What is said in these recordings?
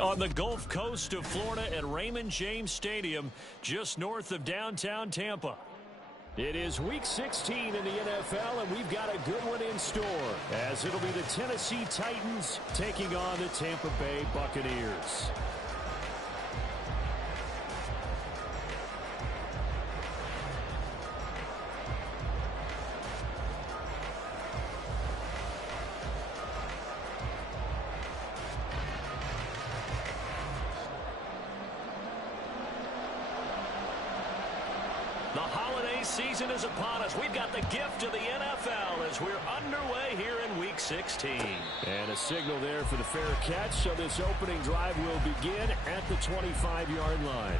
On the Gulf Coast of Florida at Raymond James Stadium, just north of downtown Tampa. It is Week 16 in the NFL, and we've got a good one in store, as it'll be the Tennessee Titans taking on the Tampa Bay Buccaneers. The holiday season is upon us. We've got the gift of the NFL as we're underway here in Week 16. And a signal there for the fair catch, so this opening drive will begin at the 25-yard line.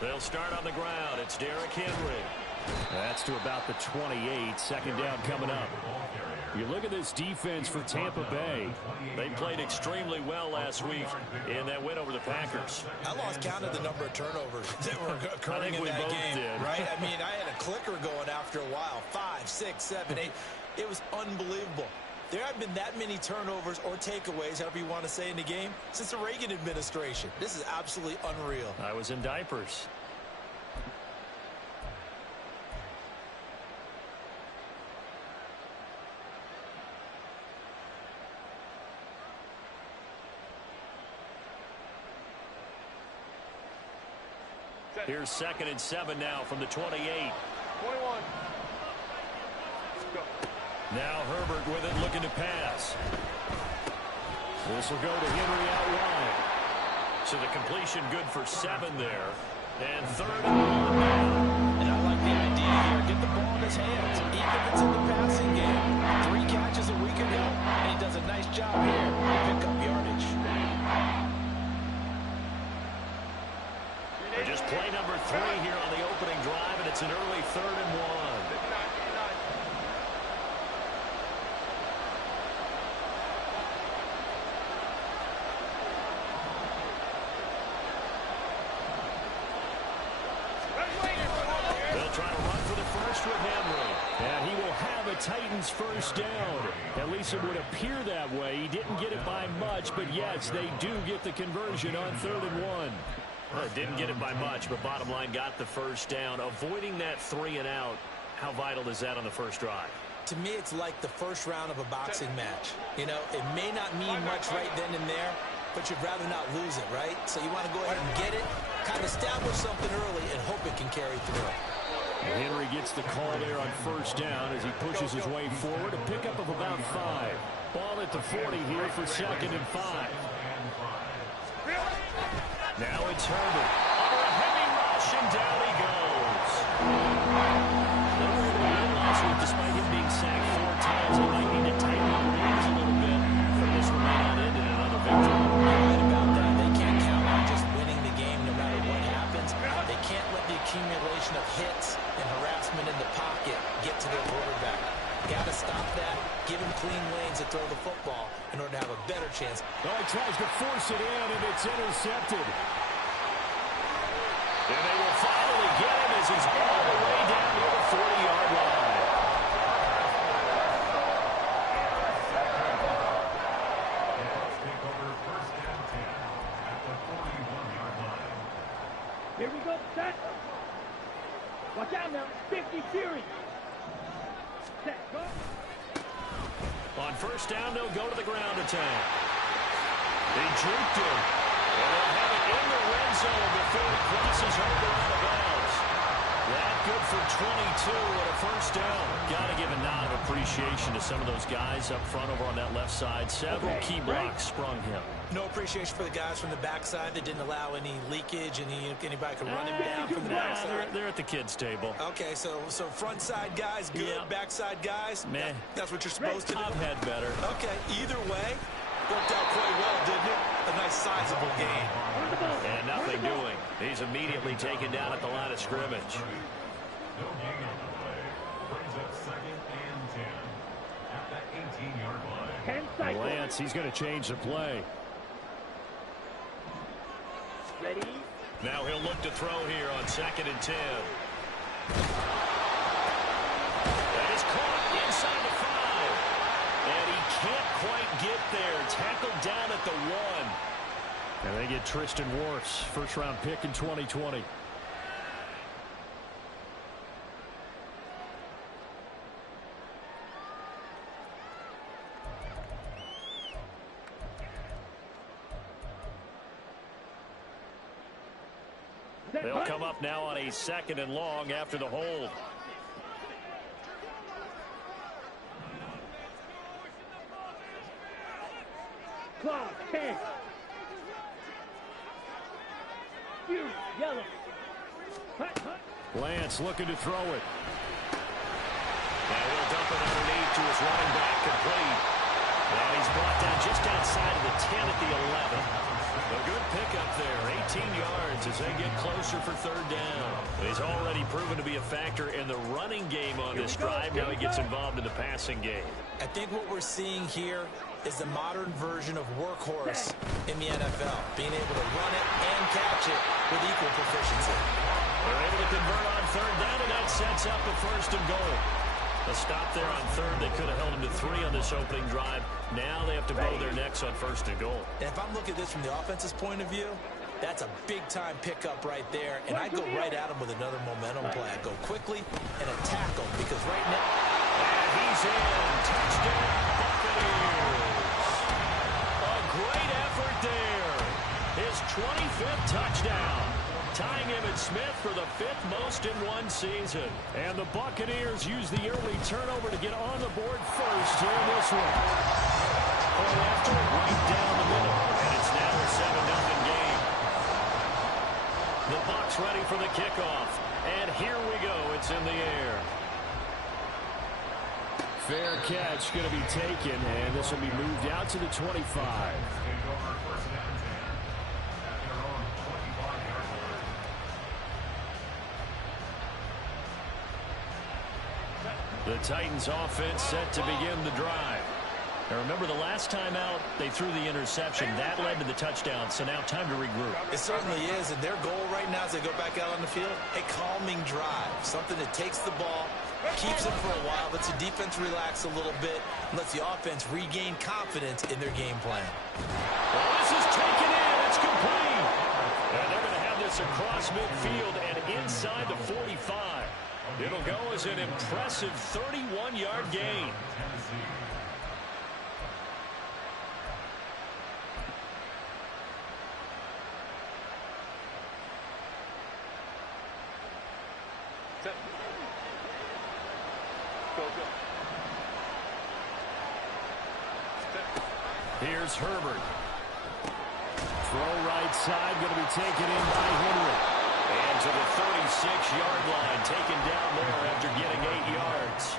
They'll start on the ground. It's Derrick Henry. That's to about the 28. Second down coming up. You look at this defense for Tampa Bay. They played extremely well last week in that win over the Packers. I lost count of the number of turnovers that were occurring in that game. Right? I mean, I had a clicker going after a while. 5, 6, 7, 8. It was unbelievable. There haven't been that many turnovers or takeaways, however you want to say, in the game since the Reagan administration. This is absolutely unreal. I was in diapers. Here's 2nd and 7 now from the 28. 21. Now Herbert with it, looking to pass. This will go to Henry out wide. So the completion good for 7 there. And 3rd and 1. And I like the idea here. Get the ball in his hands, even if it's in the passing game. 3 catches a week ago, and he does a nice job here to pick up yardage. Just play number 3 here on the opening drive, and it's an early 3rd and 1. They'll try to run for the first with Henry. And he will have a Titans first down. At least it would appear that way. He didn't get it by much, but yes, they do get the conversion on 3rd and 1. Well, didn't get it by much, but bottom line got the first down. Avoiding that 3 and out, how vital is that on the first drive? To me, it's like the first round of a boxing match. You know, it may not mean much right then and there, but you'd rather not lose it, right? So you want to go ahead and get it, kind of establish something early, and hope it can carry through. Henry gets the call there on first down as he pushes his way forward. A pickup of about 5. Ball at the 40 here for 2nd and 5. Now it's Herbert. Under a heavy rush, and down he goes. They were able to win last week despite him being sacked 4 times. He might need to tighten the reins a little bit for this one not ended in another victory. You're right about that. They can't count on just winning the game no matter what happens. They can't let the accumulation of hits and harassment in the pocket get to their quarterback. Got to stop that. Give him clean lanes to throw the football in order to have a better chance. Oh, he tries to force it in, and it's intercepted. And they will finally get him as he's all the way down near the 40-yard line. Here we go, set. Watch out now, 50 series. Set, go. On first down, they'll go to the ground attack. They juked him. And they'll have it in the red zone before it crosses over out of bounds. That good for 22 and a first down. Got to give a nod of appreciation to some of those guys up front over on that left side. Several key blocks sprung him. No appreciation for the guys from the backside that didn't allow any leakage and anybody could run him down from the backside. They're at the kids' table. Okay, so front side guys good, Yep. backside guys, Meh. that's what you're supposed to do. I've had better. Okay, either way, worked out quite well, didn't it? A nice side sizable gain. And nothing doing. He's immediately taken down at the line of scrimmage. No gain on the play. Brings up 2nd and 10 at the 18-yard line. 10 seconds. Lance, he's going to change the play. Ready? Now he'll look to throw here on 2nd and 10. That is caught inside the 5. And he can't quite get there. Tackled down at the 1. And they get Tristan Wirfs, first-round pick in 2020. They'll come up now on a 2nd and long after the hold. Clock, 10. You, yellow. Hut, hut. Lance looking to throw it. Now he'll dump it underneath to his running back, complete. And he's brought down just outside of the 10 at the 11. A good pickup there, 18 yards as they get closer for 3rd down. He's already proven to be a factor in the running game on this drive. Now he gets involved in the passing game. I think what we're seeing here is the modern version of workhorse in the NFL, being able to run it and catch it with equal proficiency. They're able to convert on 3rd down, and that sets up a 1st and goal. A stop there on 3rd. They could have held him to 3 on this opening drive. Now they have to bow their necks on 1st and goal. And if I'm looking at this from the offense's point of view, that's a big-time pickup right there. And I go right at him with another momentum play. I go quickly and a tackle because right now... And he's in. Touchdown, Buccaneers. A great effort there. His 25th touchdown. Tying Emmitt Smith for the 5th most in one season. And the Buccaneers use the early turnover to get on the board first here in this one. Point after it right down the middle. And it's now a 7-0 game. The Bucs ready for the kickoff. And here we go. It's in the air. Fair catch going to be taken, and this will be moved out to the 25. The Titans offense set to begin the drive. Now remember, the last time out, they threw the interception. That led to the touchdown, so now time to regroup. It certainly is, and their goal right now as they go back out on the field, a calming drive. Something that takes the ball, keeps it for a while, lets the defense relax a little bit, and lets the offense regain confidence in their game plan. Well, this is taken in. It's complete. And they're going to have this across midfield and inside the 45. It'll go as an impressive 31-yard gain. Here's Herbert. Throw right side, going to be taken in by Henry. And to the 36-yard line, taken down there after getting 8 yards.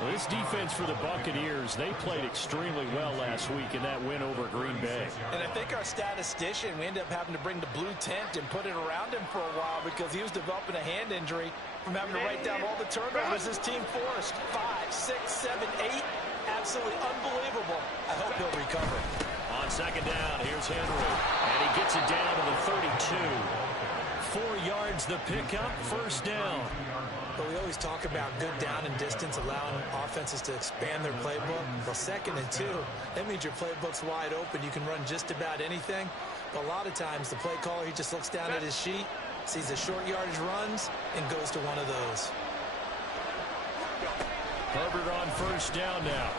Well, this defense for the Buccaneers, they played extremely well last week in that win over Green Bay. And I think our statistician, we ended up having to bring the blue tent and put it around him for a while because he was developing a hand injury from having to write down all the turnovers this team forced. 5, 6, 7, 8. Absolutely unbelievable. I hope he'll recover. On 2nd down, here's Henry. And he gets it down to the 32. 4 yards the pickup, 1st down. But we always talk about good down and distance, allowing offenses to expand their playbook. Well, 2nd and 2, that means your playbook's wide open. You can run just about anything. But a lot of times, the play caller, he just looks down at his sheet, sees the short yardage runs, and goes to one of those. Herbert on 1st down now.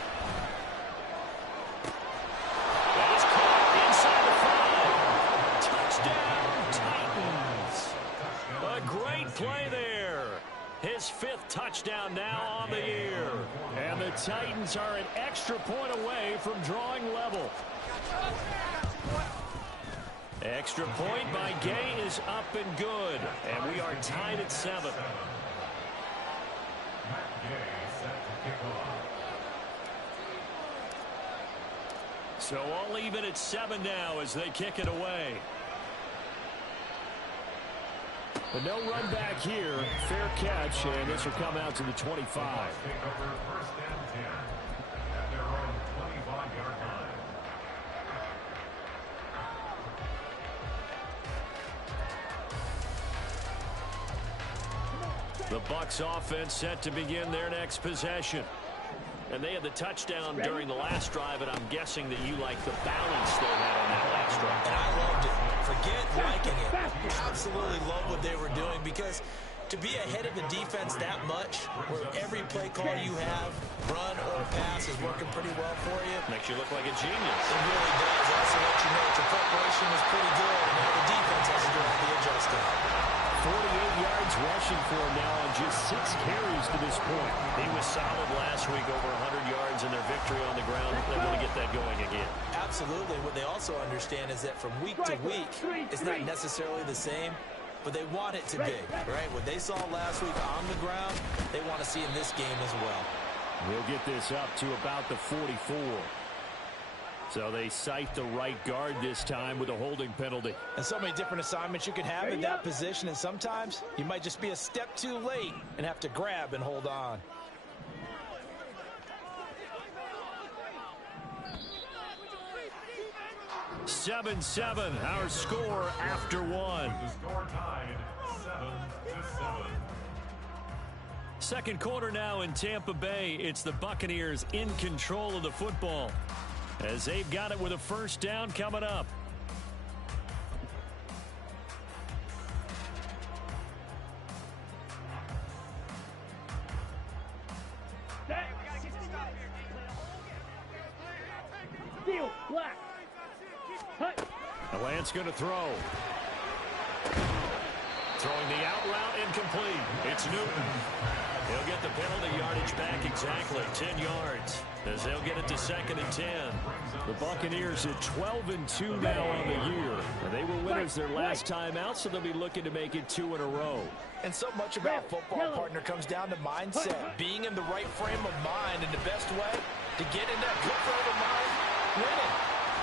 That is caught inside the 5. Touchdown, Titans. A great play there. His 5th touchdown now on the year. And the Titans are an extra point away from drawing level. Extra point by Gay is up and good. And we are tied at 7. So all even at 7 now as they kick it away. But no run back here. Fair catch, and this will come out to the 25. Take over first and 10 at their own 25-yard line. The Bucs offense set to begin their next possession. And they had the touchdown during the last drive, and I'm guessing that you like the balance they had on that last drive. And I loved it. Forget liking it. Absolutely love what they were doing, because to be ahead of the defense that much, where every play call you have, run or pass, is working pretty well for you. Makes you look like a genius. It really does. Also let you know that your preparation was pretty good, and now the defense has to do all the adjusting. 48 yards rushing for him now on just 6 carries to this point. He was solid last week, over 100 yards in their victory on the ground. They want to get that going again. Absolutely. What they also understand is that from week to week, it's not necessarily the same, but they want it to be, right? What they saw last week on the ground, they want to see in this game as well. We'll get this up to about the 44. So they cite the right guard this time with a holding penalty. And so many different assignments you can have in that position, and sometimes you might just be a step too late and have to grab and hold on. Seven, our score after one. The score tied 7-7. Second quarter now in Tampa Bay. It's the Buccaneers in control of the football, as they've got it with a first down coming up. Steal, black. Lance going to throw. Throwing the out route, incomplete. It's Newton. He'll get the penalty yardage back exactly 10 yards, as they'll get it to 2nd and 10. The Buccaneers at 12-2 now on the year. They were winners their last time out, so they'll be looking to make it 2 in a row. And so much about football, partner, comes down to mindset. Being in the right frame of mind, and the best way to get in that good frame of mind, winning.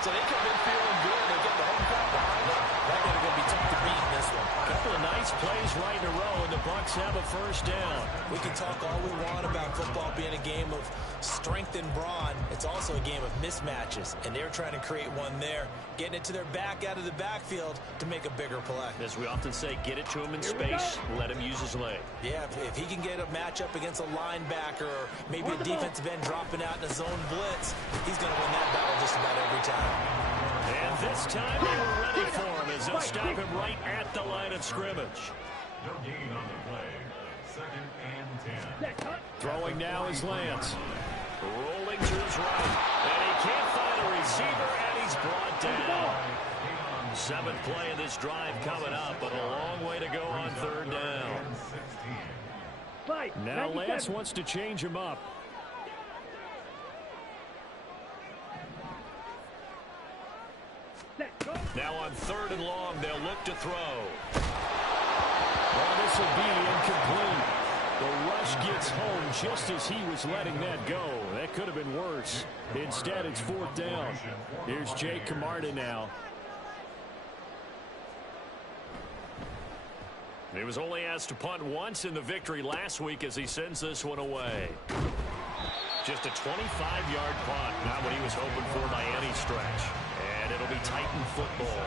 So they come in feeling good. They get the home crowd behind them. They're going to be tough to beat in this one. Couple of nice plays right in a row, and the Bucs have a first down. We can talk all we want about football being a game of strength and brawn. It's also a game of mismatches, and they're trying to create one there, getting it to their back out of the backfield to make a bigger play. As we often say, get it to him in space, let him use his leg. Yeah, if he can get a matchup against a linebacker or maybe a defensive end dropping out in a zone blitz, he's going to win that battle just about every time. And this time they were ready for him as they'll stop him right at the line of scrimmage. No gain on the play. 2nd and 10. Throwing now is Lance. Rolling to his right. And he can't find a receiver, and he's brought down. 7th play of this drive coming up, but a long way to go on 3rd down. Now Lance wants to change him up. Now on 3rd and long, they'll look to throw. Well, this will be incomplete. The rush gets home just as he was letting that go. That could have been worse. Instead, it's 4th down. Here's Jake Camarda now. He was only asked to punt once in the victory last week as he sends this one away. Just a 25-yard punt, not what he was hoping for by any stretch. And it'll be Titan football.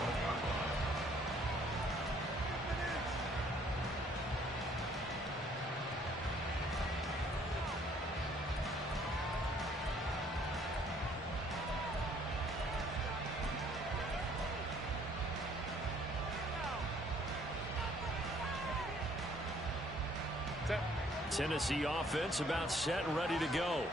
Tennessee offense about set and ready to go.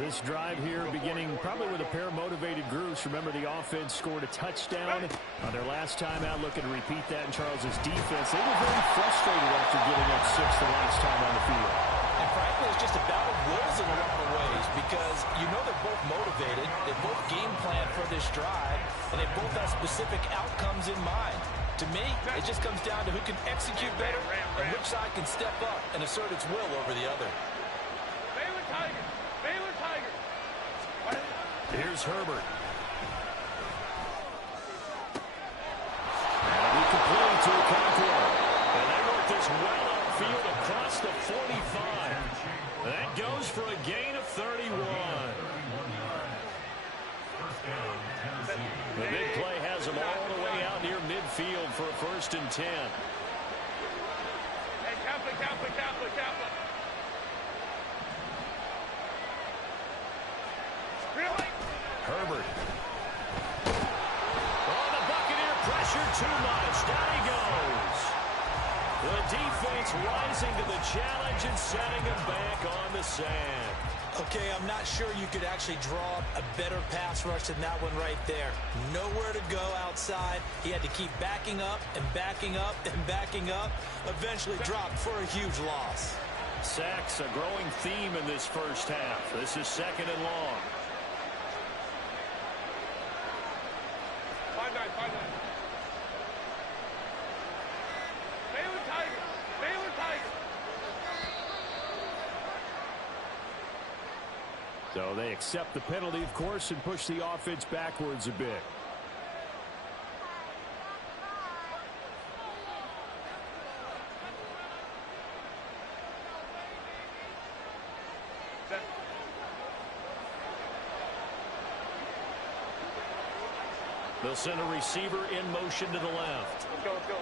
This drive here beginning probably with a pair of motivated groups. Remember, the offense scored a touchdown on their last time out. Looking to repeat that in Charles's defense. They were very frustrated after giving up 6 the last time on the field. And frankly, it's just a battle of wills in a lot of ways, because you know they're both motivated. They both game plan for this drive, and they both have specific outcomes in mind. To me, it just comes down to who can execute better and which side can step up and assert its will over the other. Baylor Tigers. Baylor Tigers. Here's Herbert. to Okonkwo. And they work this well upfield across the 45. That goes for a gain of 31. The big play has them all the way out near midfield for a 1st and 10. Hey, Kappa. Really? Herbert. Oh, the Buccaneer pressure too much. Down he goes. The defense rising to the challenge and setting him back on the sand. Okay, I'm not sure you could actually draw up a better pass rush than that one right there. Nowhere to go outside. He had to keep backing up and backing up and backing up. Eventually dropped for a huge loss. Sacks, a growing theme in this first half. This is 2nd and long. 5-9. Baylor Tigers. So they accept the penalty, of course, and push the offense backwards a bit. They'll send a receiver in motion to the left. Let's go.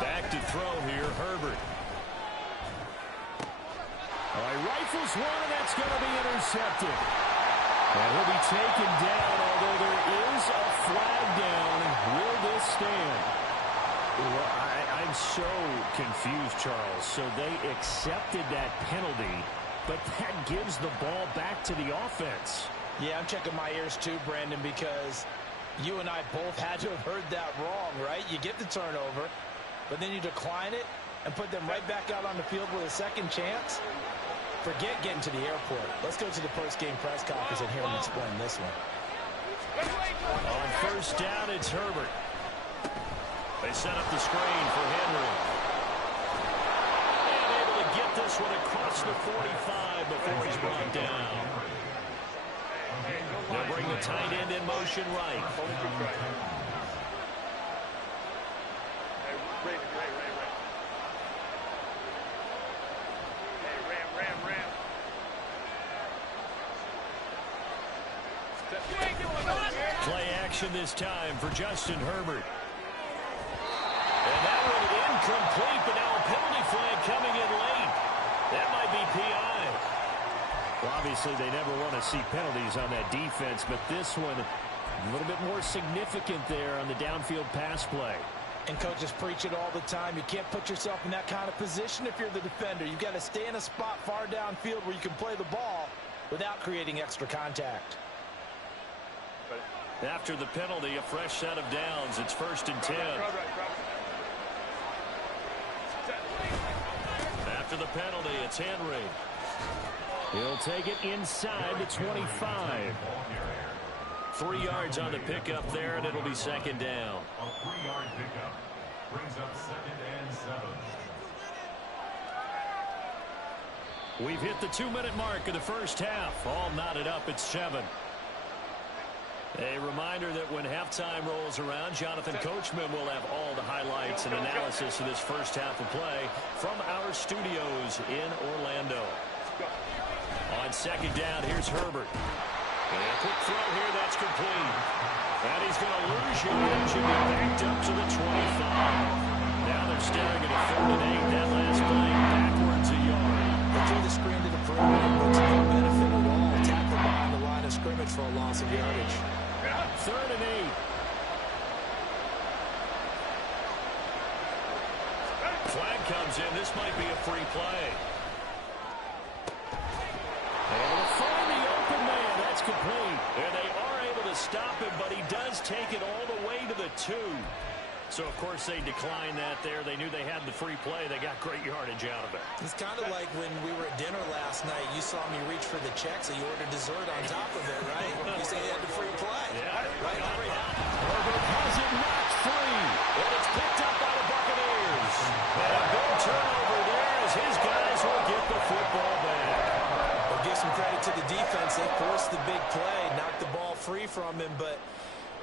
Back to throw here, Herbert. All right, rifles one, and that's going to be intercepted. And he'll be taken down, although there is a flag down. Will this stand? Well, I'm so confused, Charles. So they accepted that penalty, but that gives the ball back to the offense. Yeah, I'm checking my ears too, Brandon, because you and I both had to have heard that wrong, right? You get the turnover, but then you decline it and put them right back out on the field with a second chance. Forget getting to the airport. Let's go to the post-game press conference and hear him explain this one. On 1st down, it's Herbert. They set up the screen for Henry. And able to get this one across the 45 before he's brought down. They'll bring the tight end in motion right. Play action this time for Justin Herbert. And that one incomplete, but now a penalty flag coming in late. That might be PI. Well, obviously, they never want to see penalties on that defense, but this one a little bit more significant there on the downfield pass play. And coaches preach it all the time. You can't put yourself in that kind of position if you're the defender. You've got to stay in a spot far downfield where you can play the ball without creating extra contact. After the penalty, a fresh set of downs. It's 1st and 10. After the penalty, it's Henry. He'll take it inside the 25. 3 yards on the pickup there, and it'll be 2nd down. A 3-yard pickup brings up 2nd and 7. We've hit the 2-minute mark of the first half. All knotted up at 7. A reminder that when halftime rolls around, Jonathan Coachman will have all the highlights and analysis of this first half of play from our studios in Orlando. On 2nd down, here's Herbert. And a quick throw here, that's complete. And he's going to lose yardage and be backed up to the 25. Now they're staring at a 3rd and 8. That last play backwards a yard. They threw the screen to the perimeter, but to no benefit at all. Tackle behind the line of scrimmage for a loss of yardage. 3rd and 8. Flag comes in. This might be a free play. Able to find the open man. That's complete. And they are able to stop him, but he does take it all the way to the 2. So, of course, they declined that there. They knew they had the free play. They got great yardage out of it. It's kind of like when we were at dinner last night. You saw me reach for the check, so you ordered dessert on top of it, right? You say you had the free play. Yeah. Right? Herbert has it knocked free. And it's picked up by the Buccaneers. And a big turnover there as his guys will get the football back. Well, give some credit credit to the defense. They forced the big play, knocked the ball free from him, but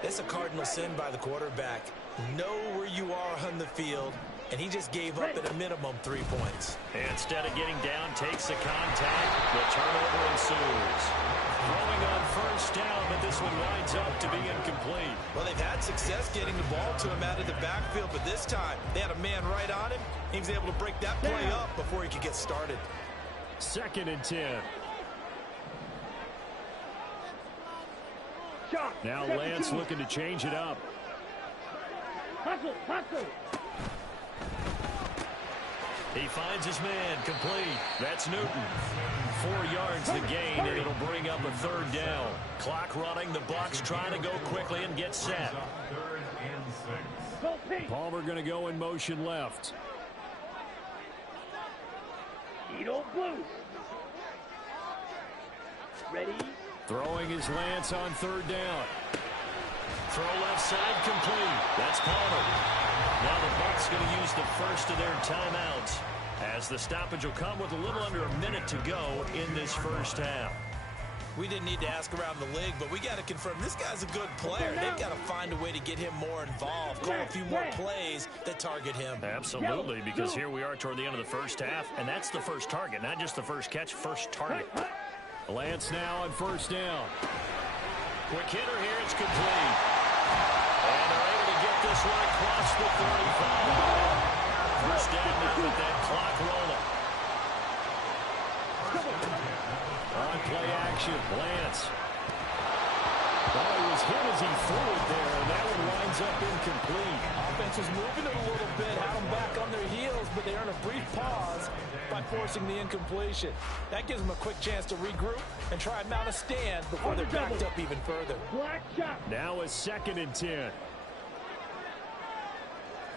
it's a cardinal sin by the quarterback. Know where you are on the field, and he just gave up at a minimum 3 points. Instead of getting down, takes the contact. The turnover ensues. Throwing on first down, but this one winds up to be incomplete. Well, they've had success getting the ball to him out of the backfield, but this time they had a man right on him. He was able to break that play up before he could get started. 2nd and 10. Now Lance looking to change it up. Hustle, hustle. He finds his man, complete. That's Newton. 4 yards the gain, and it'll bring up a 3rd down. Clock running, the Bucs trying to go quickly and get set. 3rd and 6. Palmer going to go in motion left. Edo Blues. Ready? Throwing his Lance on 3rd down. Throw left side, complete. That's Palmer. Now the Bucs going to use the first of their timeouts, as the stoppage will come with a little under a minute to go in this first half. We didn't need to ask around the league, but we got to confirm this guy's a good player. They've got to find a way to get him more involved, call a few more plays that target him. Absolutely, because here we are toward the end of the first half, and that's the first target, not just the first catch, first target. Lance now on 1st down. Quick hitter here, it's complete. And they're able to get this one across the 35. First down now with that clock rolling. On play action, Lance. Oh, he was hit as he threw it there, and that one winds up incomplete. Offense is moving it a little bit, had them back on their heels, but they earn a brief pause by forcing the incompletion. That gives them a quick chance to regroup and try and mount a stand before they're backed up even further. Black shot. Now a 2nd and 10.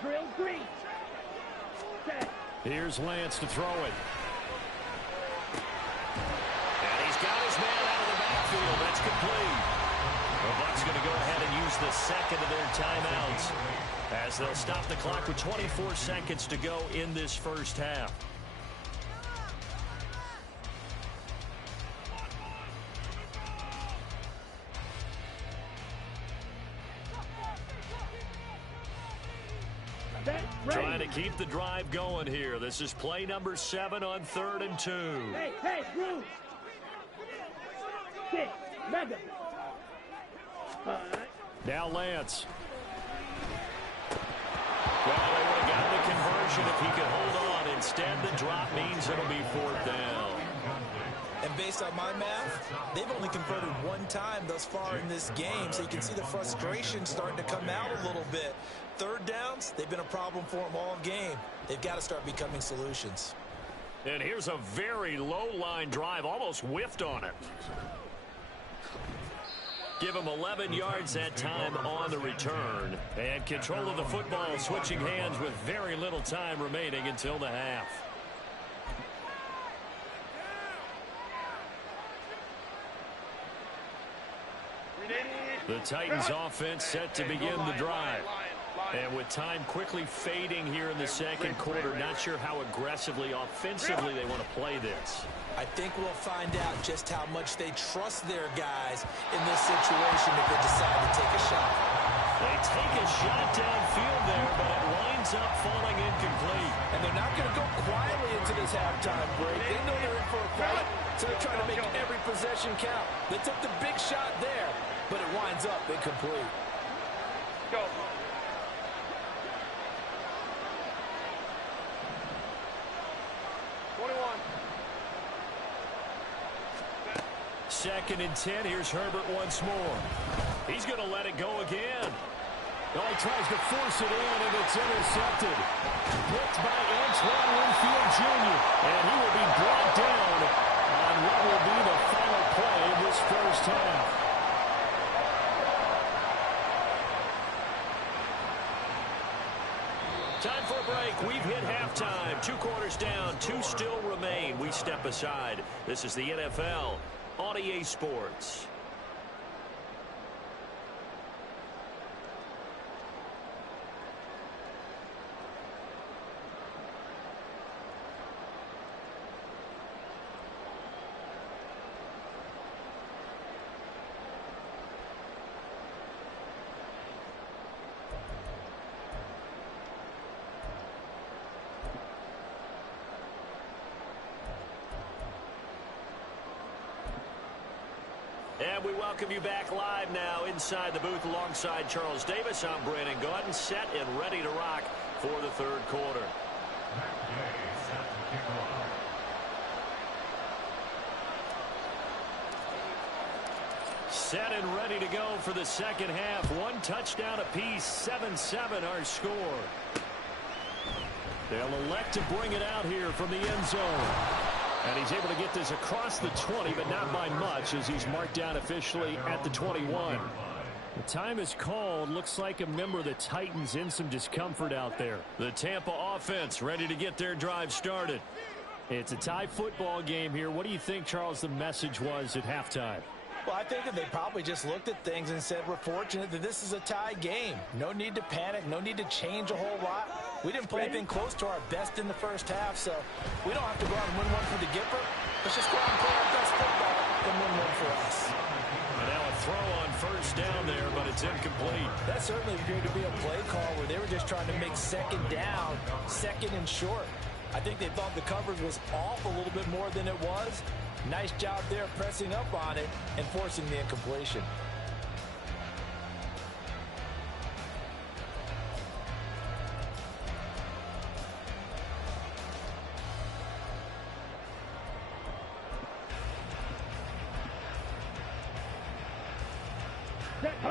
Drill green. Set. Here's Lance to throw it. And he's got his man out of the backfield. That's complete. The Bucs going to go ahead and use the second of their timeouts, as they'll stop the clock with 24 seconds to go in this first half. Trying to keep the drive going here. This is play number 7 on 3rd and 2. Hey, Bruce. 6, mega. Now Lance. Well, they would have gotten the conversion if he could hold on. Instead, the drop means it'll be 4th down. And based on my math, they've only converted 1 time thus far in this game, so you can see the frustration starting to come out a little bit. 3rd downs, they've been a problem for them all game. They've got to start becoming solutions. And here's a very low-line drive, almost whiffed on it. Give him 11 yards that time on the return. And control of the football switching hands with very little time remaining until the half. The Titans offense set to begin the drive. And with time quickly fading here in the second quarter, not sure how aggressively, offensively they want to play this. I think we'll find out just how much they trust their guys in this situation if they decide to take a shot. They take a shot downfield there, but it winds up falling incomplete. And they're not going to go quietly into this halftime break. They know they're in for a fight, so they're trying to make every possession count. They took the big shot there, but it winds up incomplete. Go. Second and 10. Here's Herbert once more. He's going to let it go again. Oh, he tries to force it in, and it's intercepted. Picked by Antoine Winfield Jr., and he will be brought down on what will be the final play of this first half. Time for a break. We've hit halftime. 2 quarters down. 2 still remain. We step aside. This is the NFL on EA Sports. And we welcome you back live now inside the booth alongside Charles Davis. I'm Brandon Gaudin, set and ready to rock for the third quarter. Set and ready to go for the second half. One touchdown apiece, 7-7 our score. They'll elect to bring it out here from the end zone. And he's able to get this across the 20, but not by much, as he's marked down officially at the 21. The time is called. Looks like a member of the Titans in some discomfort out there. The Tampa offense ready to get their drive started. It's a tie football game here. What do you think, Charles, the message was at halftime? Well, I think that they probably just looked at things and said, we're fortunate that this is a tie game. No need to panic. No need to change a whole lot. We didn't play anything close to our best in the first half, so we don't have to go out and win one for the Gipper. Let's just go out and play our best football and win one for us. And now a throw on first down there, but it's incomplete. That certainly appeared to be a play call where they were just trying to make second down, second and short. I think they thought the coverage was off a little bit more than it was. Nice job there pressing up on it and forcing the incompletion.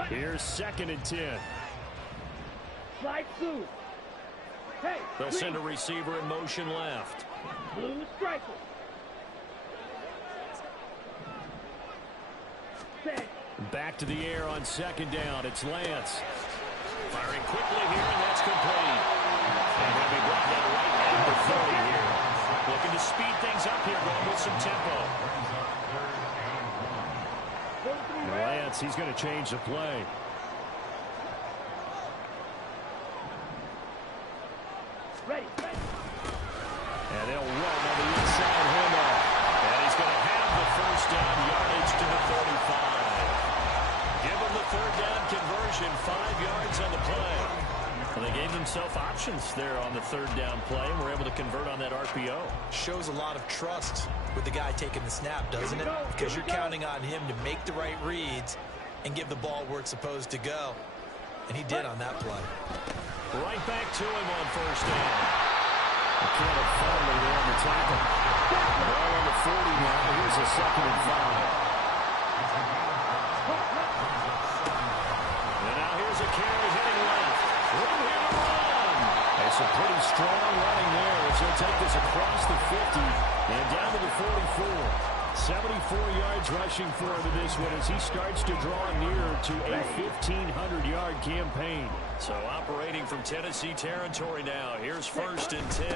Here's 2nd and 10. Slide through. Hey, they'll send a receiver in motion left. Blue striker. Back to the air on 2nd down. It's Lance. Firing quickly here, and that's complete. And he'll be brought down right at the 30 here. Looking to speed things up here, going with some tempo. Lance, he's going to change the play. Ready. And they'll run on the inside handoff. And he's going to have the first down yardage to the 35. Give him the third down conversion, 5 yards on the play. Well, they gave themselves options there on the third down play, and were able to convert on that RPO. Shows a lot of trust with the guy taking the snap, doesn't it? Because you're counting on him to make the right reads and give the ball where it's supposed to go. And he did on that play. Right back to him on first down. McKinnon finally there on the tackle. Ball on the 40 now. Here's a 2nd and 5. And now here's a carry heading left. Room here to run. It's a pretty strong running there as he'll take this across the 50 and down to the 44. 74 yards rushing for him in this one as he starts to draw nearer to a 1,500-yard campaign. So operating from Tennessee territory now. Here's 1st and 10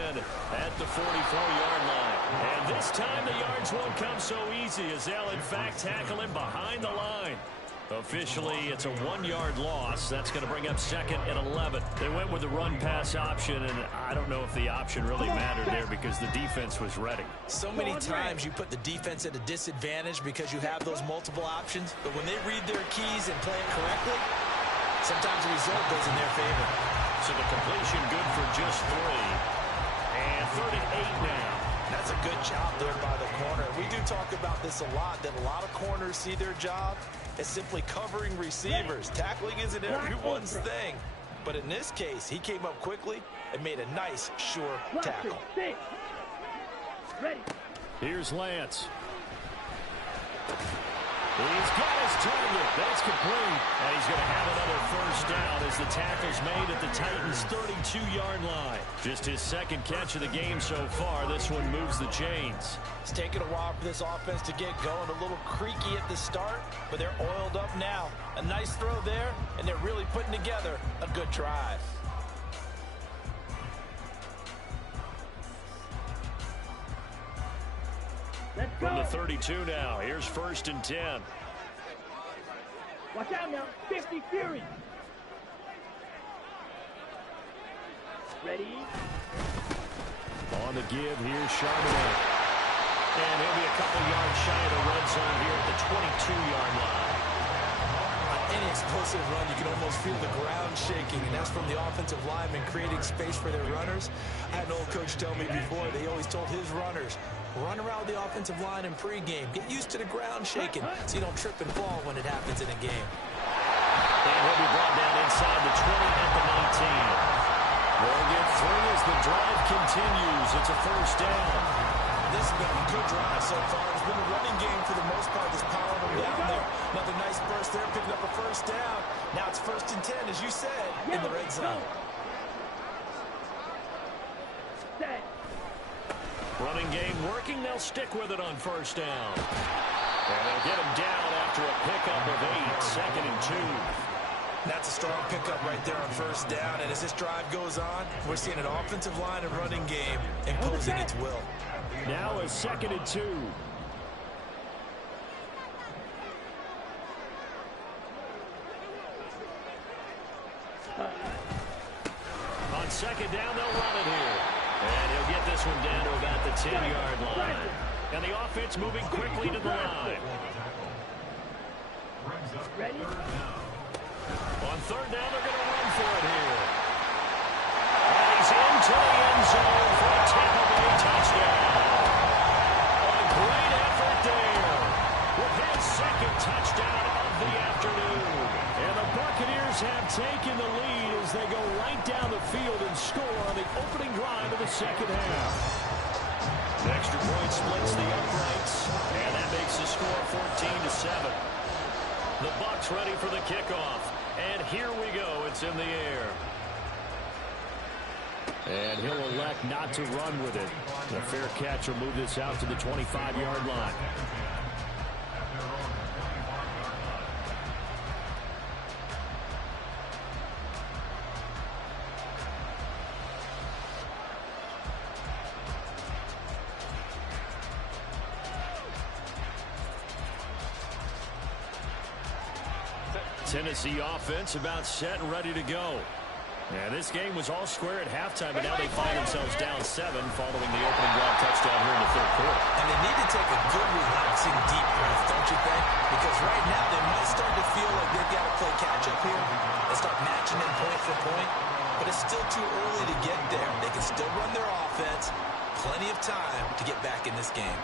at the 44-yard line. And this time the yards won't come so easy as they'll in fact tackle him behind the line. Officially, it's a 1-yard loss. That's going to bring up 2nd and 11. They went with the run-pass option, and I don't know if the option really mattered there because the defense was ready. So many times you put the defense at a disadvantage because you have those multiple options, but when they read their keys and play it correctly, sometimes the result goes in their favor. So the completion good for just 3. And 38 now. That's a good job there by the corner. We do talk about this a lot, that a lot of corners see their job as simply covering receivers. Tackling isn't everyone's thing. But in this case, he came up quickly and made a nice, sure tackle. Ready. Here's Lance. He's got his target. That's complete. And he's going to have another first down as the tackle's made at the Titans' 32-yard line. Just his 2nd catch of the game so far. This one moves the chains. It's taken a while for this offense to get going. A little creaky at the start, but they're oiled up now. A nice throw there, and they're really putting together a good drive. From the 32 now, here's 1st and 10. Watch out now, 50 Fury. Ready. On the give, here's Charbonnet. And he'll be a couple yards shy of the red zone here at the 22-yard line. I any explosive run, you can almost feel the ground shaking, and that's from the offensive linemen creating space for their runners. I had an old coach tell me before, they always told his runners, run around the offensive line in pregame. Get used to the ground shaking so you don't trip and fall when it happens in a game. And he'll be brought down inside the 20 at the 19. They'll get 3 as the drive continues. It's a first down. This has been a good drive so far. It's been a running game for the most part. Just powering them down there. Another nice burst there, picking up a first down. Now it's 1st and 10, as you said, in the red zone. Running game working. They'll stick with it on first down. And they'll get him down after a pickup of 8. 2nd and 2. That's a strong pickup right there on first down. And as this drive goes on, we're seeing an offensive line and running game imposing its will. Now a 2nd and 2. On 2nd down, they'll run it here. And he'll get this one down to about the 10-yard line. And the offense moving quickly to the line. Ready? On 3rd down, they're going to run for it here. And he's into the end zone for a Tampa Bay touchdown. A great effort there with his 2nd touchdown of the afternoon. And the Buccaneers have taken the lead as they go right down the field and score on the opening drive of the 2nd half. An extra point splits the uprights, and that makes the score 14-7. The Bucs ready for the kickoff. And here we go. It's in the air. And he'll elect not to run with it. A fair catch will move this out to the 25-yard line. Tennessee offense about set and ready to go. And this game was all square at halftime, but now they find themselves down 7 following the opening drive touchdown here in the 3rd quarter. And they need to take a good, relaxing, deep breath, don't you think? Because right now they might start to feel like they've got to play catch-up here and start matching them point for point. But it's still too early to get there. They can still run their offense. Plenty of time to get back in this game.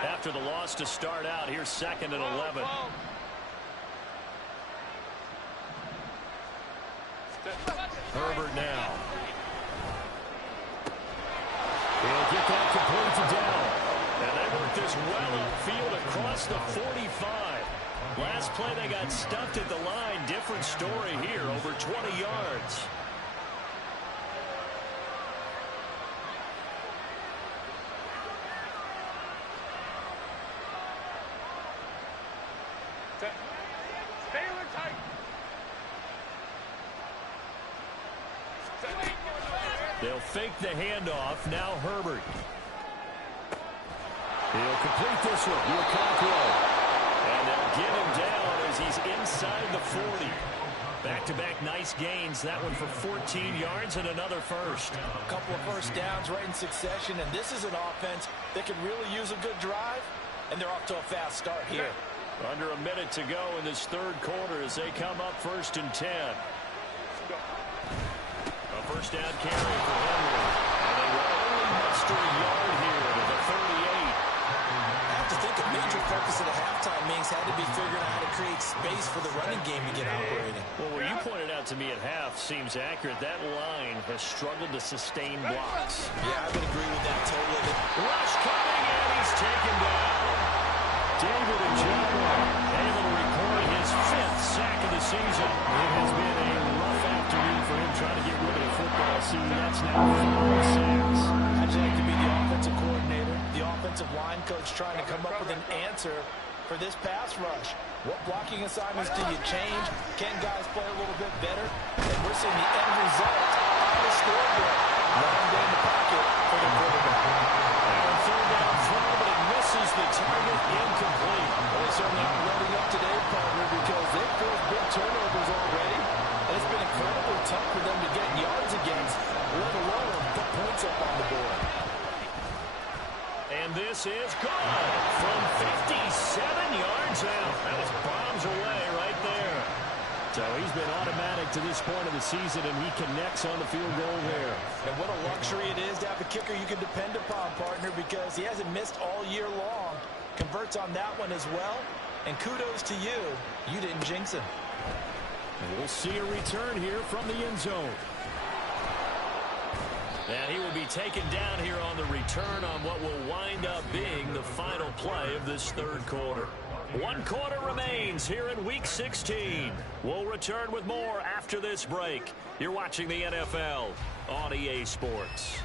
After the loss to start out, here's 2nd and 11. Herbert now. He'll get that complete to down. And they worked this well upfield across the 45. Last play they got stuffed at the line. Different story here, over 20 yards. They'll fake the handoff. Now Herbert. He'll complete this one. He'll control. And they'll get him down as he's inside the 40. Back-to-back nice gains. That one for 14 yards and another first. A couple of first downs right in succession, and this is an offense that can really use a good drive, and they're off to a fast start here. Under a minute to go in this 3rd quarter as they come up 1st and 10. A first down carry for Henry. And they will only muster a yard here to the 38. I have to think a major focus of the halftime meetings had to be figuring out how to create space for the running game to get operating. Well, what you pointed out to me at half seems accurate. That line has struggled to sustain blocks. Yeah, I would agree with that totally. Rush coming, and he's taken down. David and John able to record his 5th sack of the season. It has been a rough afternoon for him trying to get rid of the football. See, that's now 5 sacks. How'd you like to be the offensive coordinator, the offensive line coach trying to come up with an answer for this pass rush? What blocking assignments do you change? Can guys play a little bit better? And we're seeing the end result on the scoreboard. Long day in the pocket for the quarterback. And a 3rd down throw, but it misses the target, incomplete. Well, they certainly aren't letting up today, partner, because they've forced big turnovers already. And it's been incredibly tough for them to get yards against, let alone put points up on the board. And this is good from 57 yards out. That was bombs away right there. So he's been automatic to this point of the season, and he connects on the field goal there. And what a luxury it is to have a kicker you can depend upon, partner, because he hasn't missed all year long. Converts on that one as well. And kudos to you. You didn't jinx him. And we'll see a return here from the end zone. And he will be taken down here on the return on what will wind up being the final play of this third quarter. 1 quarter remains here in Week 16. We'll return with more after this break. You're watching the NFL on EA Sports.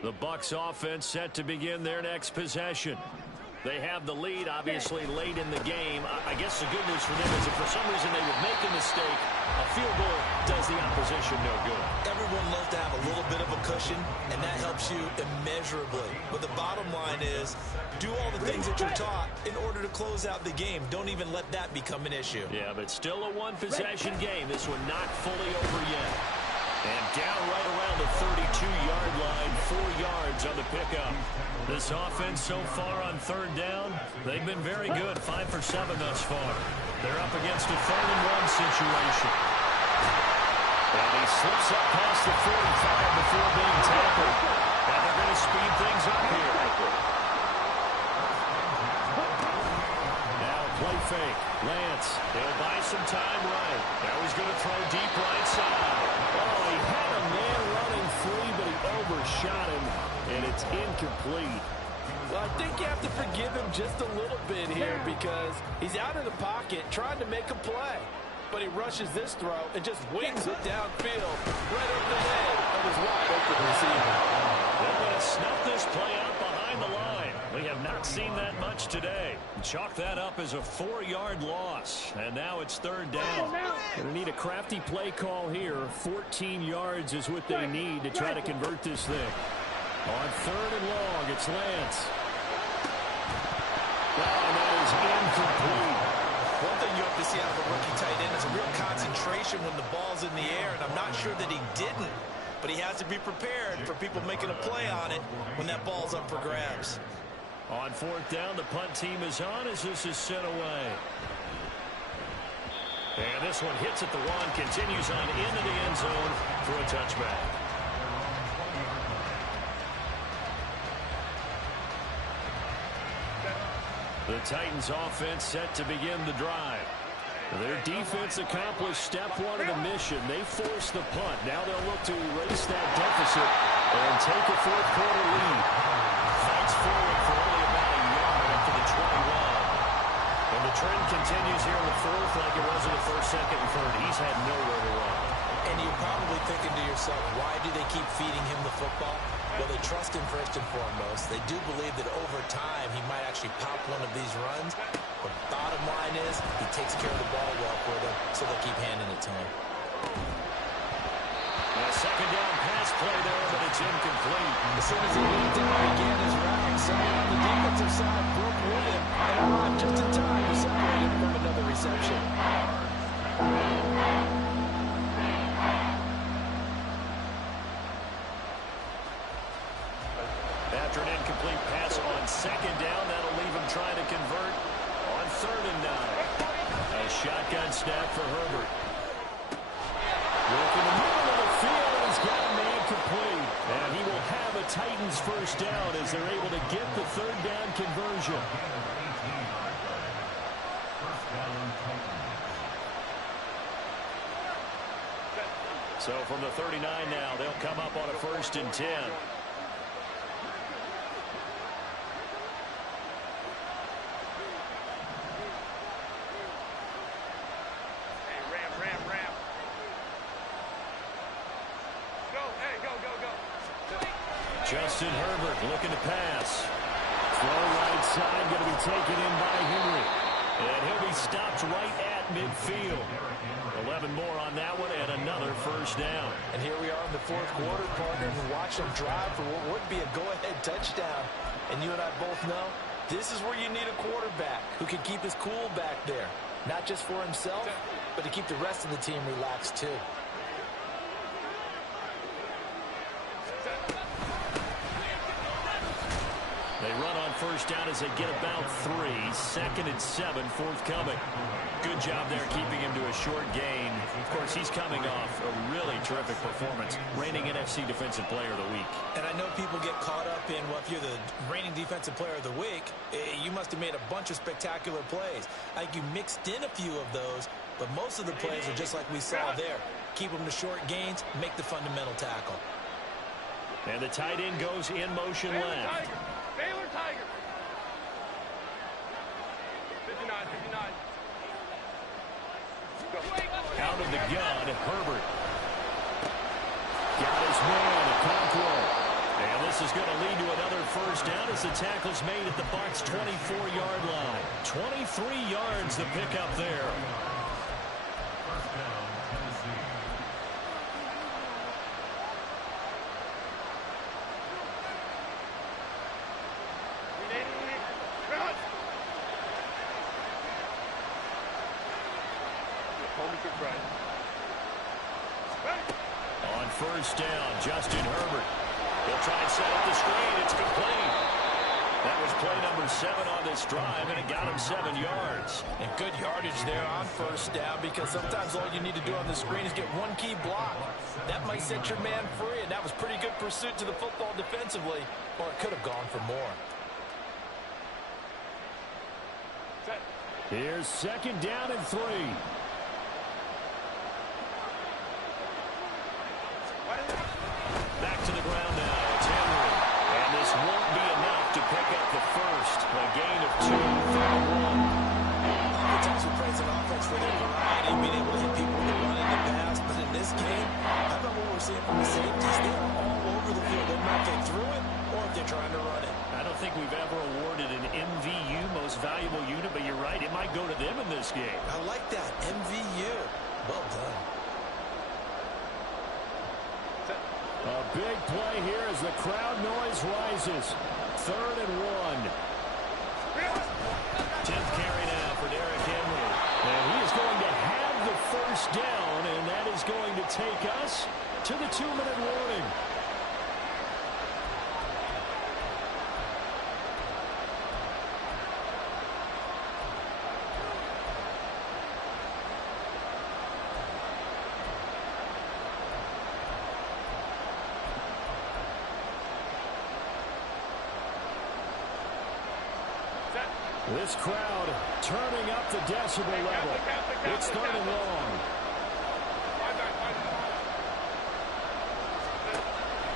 The Bucs offense set to begin their next possession. They have the lead, obviously, late in the game. I guess the good news for them is if for some reason they would make a mistake, a field goal does the opposition no good. Everyone loves to have a little bit of a cushion, and that helps you immeasurably. But the bottom line is, do all the things that you're taught in order to close out the game. Don't even let that become an issue. Yeah, but still a one-possession game. This one not fully over yet. And down right around the 32-yard line, 4 yards on the pickup. This offense so far on third down, they've been very good, 5 for 7 thus far. They're up against a 3rd-and-1 situation. And he slips up past the 45 before being tackled. And they're going to speed things up here. Now play fake. Lance, he'll buy some time right. Now he's going to throw deep right side. Oh, he had a man running free, but he overshot him, and it's incomplete. Well, I think you have to forgive him just a little bit here because he's out of the pocket trying to make a play. But he rushes this throw and just wings it downfield right over the head of his wide open receiver. They're going to snuff this play out behind the line. We have not seen that much today. Chalk that up as a 4-yard loss. And now it's 3rd down. Going to need a crafty play call here. 14 yards is what they need to try to convert this thing. On 3rd and long, it's Lance. Well, and that is incomplete. One thing you have to see out of a rookie tight end is a real concentration when the ball's in the air, and I'm not sure that he didn't, but he has to be prepared for people making a play on it when that ball's up for grabs. On 4th down, the punt team is on as this is sent away. And this one hits at the 1, continues on into the end zone for a touchback. The Titans offense set to begin the drive. Their defense accomplished step 1 of the mission. They forced the punt. Now they'll look to erase that deficit and take a 4th quarter lead. Fights forward for only about a yard after the 21. And the trend continues here in the 4th like it was in the 1st, 2nd, and 3rd. He's had nowhere to run. And you're probably thinking to yourself, why do they keep feeding him the football? Well, they trust him first and foremost. They do believe that over time he might actually pop one of these runs. But bottom line is he takes care of the ball well for them, so they'll keep handing it to him. And a 2nd down pass play there, but it's incomplete. As soon as he leaped in and began his route, someone on the defensive side broke with him and arrived just in time to separate him from another reception. After an incomplete pass on 2nd down, that'll leave him trying to convert on 3rd and 9. A shotgun snap for Herbert. Working the middle of the field, and he's got a man complete. And he will have a Titans 1st down as they're able to get the 3rd down conversion. So from the 39 now, they'll come up on a 1st and 10. Justin Herbert looking to pass. Throw right side, going to be taken in by Henry. And he'll be stopped right at midfield. 11 more on that one and another 1st down. And here we are in the 4th quarter, partner, and watch them drive for what would be a go-ahead touchdown. And you and I both know this is where you need a quarterback who can keep his cool back there. Not just for himself, but to keep the rest of the team relaxed too. They run on first down as they get about 3. 2nd and 7 forthcoming. Good job there keeping him to a short gain. Of course, he's coming off a really terrific performance. Reigning NFC Defensive Player of the Week. And I know people get caught up in, well, if you're the reigning Defensive Player of the Week, you must have made a bunch of spectacular plays. I think you mixed in a few of those, but most of the plays are just like we saw there. Keep them to short gains, make the fundamental tackle. And the tight end goes in motion left. Baylor Tiger. 59, 59. Out of the gun, Herbert. Got his man, Conquo. And this is going to lead to another first down as the tackle's made at the Bucs' 24-yard line. 23 yards the pickup there. First down, Tennessee. On first down, Justin Herbert. He'll try and set up the screen. It's complete. That was play number 7 on this drive, and it got him 7 yards. And good yardage there on first down, because sometimes all you need to do on the screen is get one key block. That might set your man free, and that was pretty good pursuit to the football defensively, or it could have gone for more. Here's 2nd down and 3. Back to the ground now. It's Henry. And this won't be enough to pick up the first. A gain of 2, 3rd and 1. Oftentimes we praise an offense for their variety, being able to hit people with the run in the pass. But in this game, how about what we're seeing from the safeties? They are all over the field. They're not getting through it or if they're trying to run it. I don't think we've ever awarded an MVU, most valuable unit, but you're right. It might go to them in this game. I like that. MVU. Well done. A big play here as the crowd noise rises. 3rd and 1. 10th carry now for Derrick Henry. And he is going to have the first down, and that is going to take us to the 2-minute warning. This crowd turning up the decibel level. It's 3rd and long.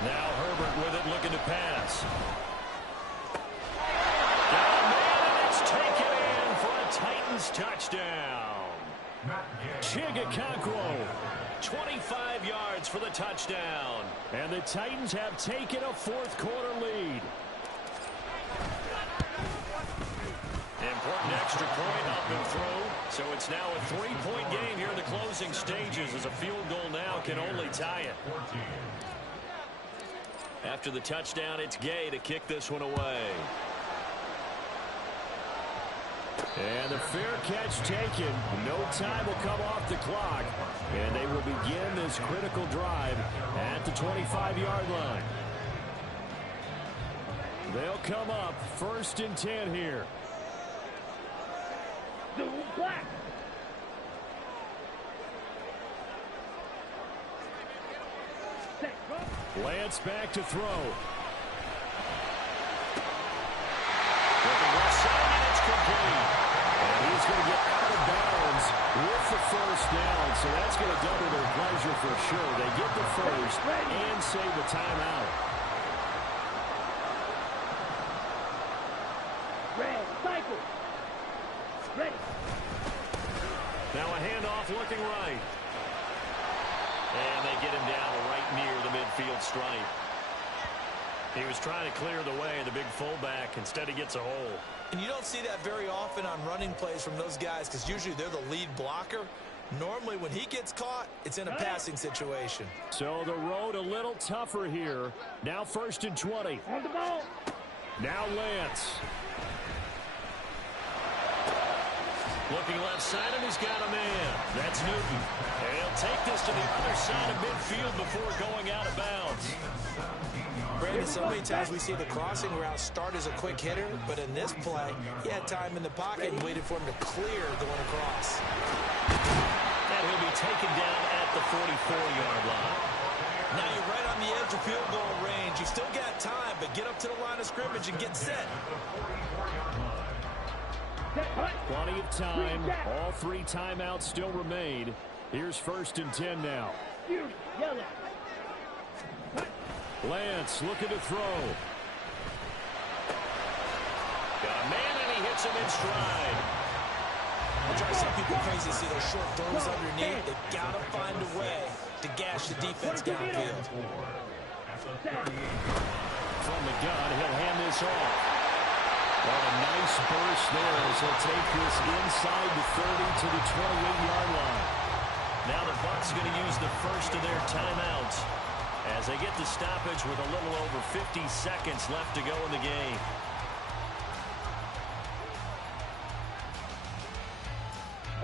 Now Herbert with it, looking to pass. Got a man, and it's taken in for a Titans touchdown. Chigaconquo, 25 yards for the touchdown. And the Titans have taken a 4th quarter lead. Important extra point up and through. So it's now a 3-point game here in the closing stages as a field goal now can only tie it. After the touchdown, it's Gay to kick this one away. And the fair catch taken. No time will come off the clock. And they will begin this critical drive at the 25-yard line. They'll come up 1st and 10 here. Black. Lance back to throw. It's complete. And he's going to get out of bounds with the first down. So that's going to double their pleasure for sure. They get the first and save the timeout. Red, cycle. Ready. Now a handoff looking right. And they get him down right near the midfield stripe. He was trying to clear the way, the big fullback. Instead, he gets a hole. And you don't see that very often on running plays from those guys because usually they're the lead blocker. Normally, when he gets caught, it's in a passing situation. So the road a little tougher here. Now 1st and 20. On the ball. Now Lance. Looking left side, and he's got a man. That's Newton. And he'll take this to the other side of midfield before going out of bounds. Brandon, so many times we see the crossing route start as a quick hitter, but in this play, he had time in the pocket and waited for him to clear going across. And he'll be taken down at the 44-yard line. Now you're right on the edge of field goal range. You still got time, but get up to the line of scrimmage and get set. Plenty of time. All 3 timeouts still remain. Here's 1st and 10 now. Lance looking to throw. Got a man, and he hits him in stride. I'll try some people crazy to see those short throws underneath. They got to find a way to gash the defense downfield. From the gun, he'll hand this off. What a nice burst there as he'll take this inside the 30 to the 28-yard line. Now the Bucs are going to use the first of their timeouts as they get the stoppage with a little over 50 seconds left to go in the game.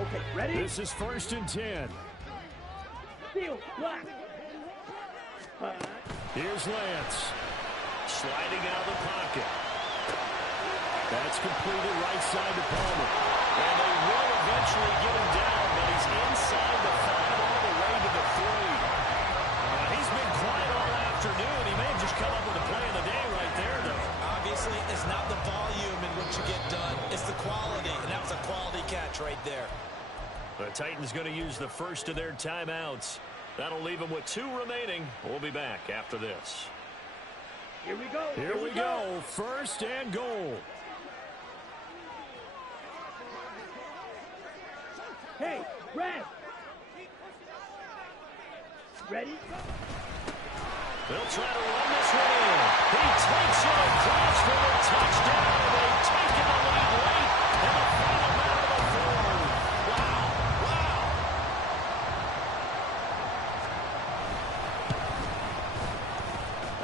Okay, ready? This is 1st and 10. Field block. Here's Lance. Sliding out of the pocket. That's completed right side to Palmer. And they will eventually get him down, but he's inside the 5 all the way to the 3. He's been quiet all afternoon. He may have just come up with a play of the day right there, though. Obviously, it's not the volume in which you get done. It's the quality, and that was a quality catch right there. The Titans going to use the first of their timeouts. That'll leave them with 2 remaining. We'll be back after this. Here we go. Here we go. 1st and goal. Hey, Brad. Ready? They'll try to run this one in. He takes it across for the touchdown. They've taken the lead late in the final minute of the 4th. Wow. Wow.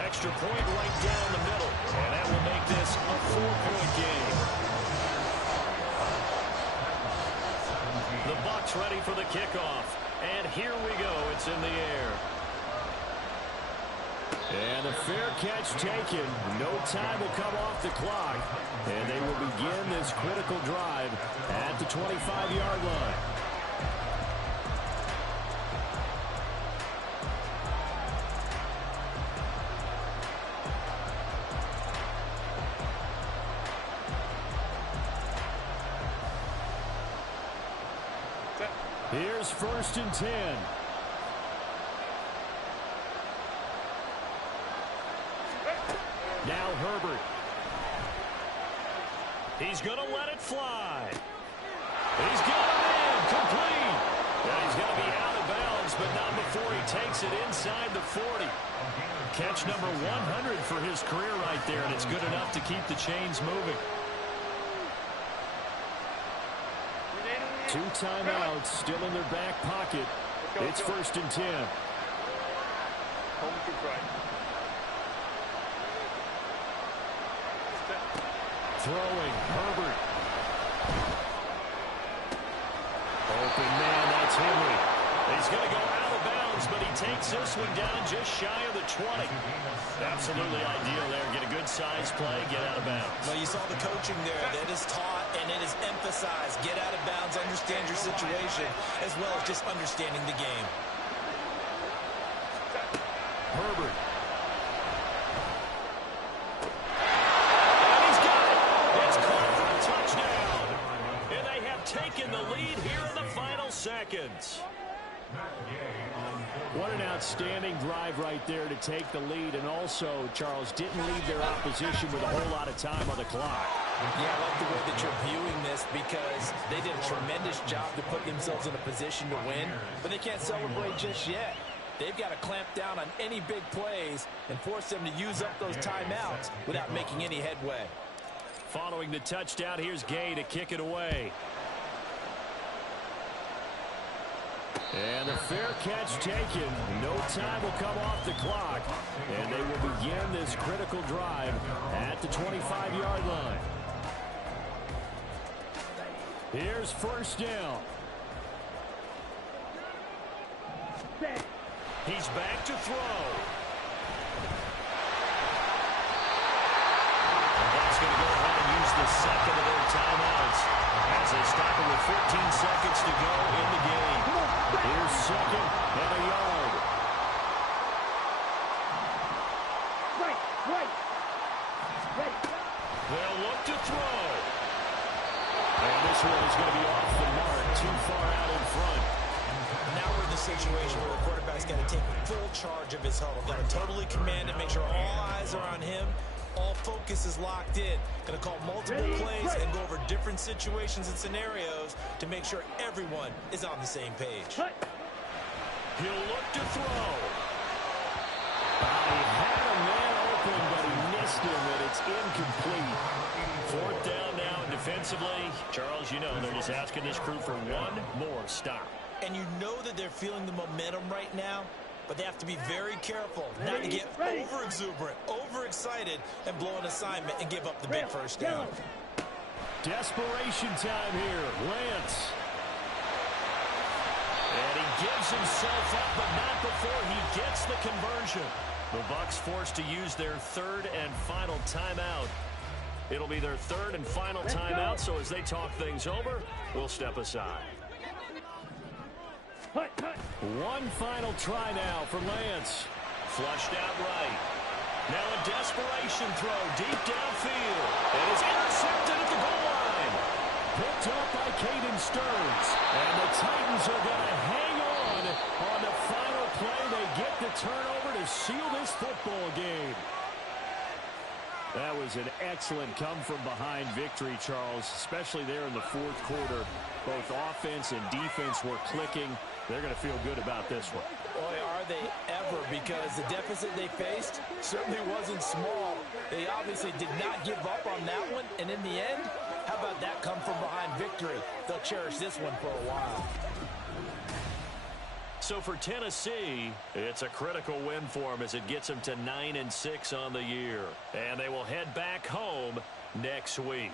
Extra point right down the middle. And that will make this a 4-point game. The Bucs ready for the kickoff. And here we go. It's in the air. And a fair catch taken. No time will come off the clock. And they will begin this critical drive at the 25-yard line. Here's 1st and 10. Now Herbert. He's going to let it fly. He's got it in. Complete. And he's going to be out of bounds, but not before he takes it inside the 40. Catch number 100 for his career right there, and it's good enough to keep the chains moving. 2 timeouts still in their back pocket. It's 1st and 10. Throwing, Herbert. Open man, that's Henry. He's going to go out of bounds, but he takes this one down just shy of the 20. Absolutely ideal there. Get a good size play, get out of bounds. Well, you saw the coaching there. That is taught and it is emphasized. Get out of bounds, understand your situation, as well as just understanding the game. Herbert. And he's got it. It's caught for a touchdown. And they have taken the lead here in the final seconds. What an outstanding drive right there to take the lead, and also, Charles, didn't leave their opposition with a whole lot of time on the clock. Yeah, I like the way that you're viewing this because they did a tremendous job to put themselves in a position to win, but they can't celebrate just yet. They've got to clamp down on any big plays and force them to use up those timeouts without making any headway. Following the touchdown, here's Gay to kick it away. And the fair catch taken. No time will come off the clock. And they will begin this critical drive at the 25-yard line. Here's first down. He's back to throw. And that's going to go ahead and use the second of their timeouts as they stop it with 15 seconds to go in the game. Here's second and a yard. They'll look to throw. And this one is going to be off the mark, too far out in front. Now we're in the situation where the quarterback's got to take full charge of his huddle. Got to totally command it, make sure all eyes are on him. All focus is locked in. Going to call multiple plays and go over different situations and scenarios to make sure everyone is on the same page. He'll look to throw. He had a man open, but he missed him, and it's incomplete. Fourth down now defensively. Charles, you know, they're just asking this crew for one more stop. And you know that they're feeling the momentum right now, but they have to be very careful not to get over-exuberant, over-excited, and blow an assignment and give up the big first down. Desperation time here. Lance. And he gives himself up, but not before he gets the conversion. The Bucs forced to use their third and final timeout. It'll be their third and final timeout, so as they talk things over, we'll step aside. One final try now for Lance. Flushed out right. Now a desperation throw deep downfield. And is intercepted at the goal line. Picked up by Caden Stearns. And the Titans are going to hang on the final play. They get the turnover to seal this football game. That was an excellent come-from-behind victory, Charles, especially there in the fourth quarter. Both offense and defense were clicking. They're going to feel good about this one. Boy, are they ever, because the deficit they faced certainly wasn't small. They obviously did not give up on that one, and in the end, how about that come-from-behind victory? They'll cherish this one for a while. So for Tennessee, it's a critical win for them as it gets them to 9-6 on the year. And they will head back home next week.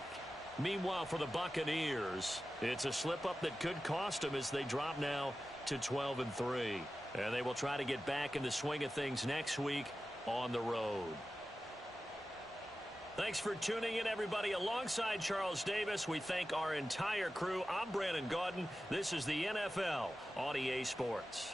Meanwhile, for the Buccaneers, it's a slip-up that could cost them as they drop now to 12-3. And they will try to get back in the swing of things next week on the road. Thanks for tuning in, everybody. Alongside Charles Davis, we thank our entire crew. I'm Brandon Gaudin. This is the NFL on EA Sports.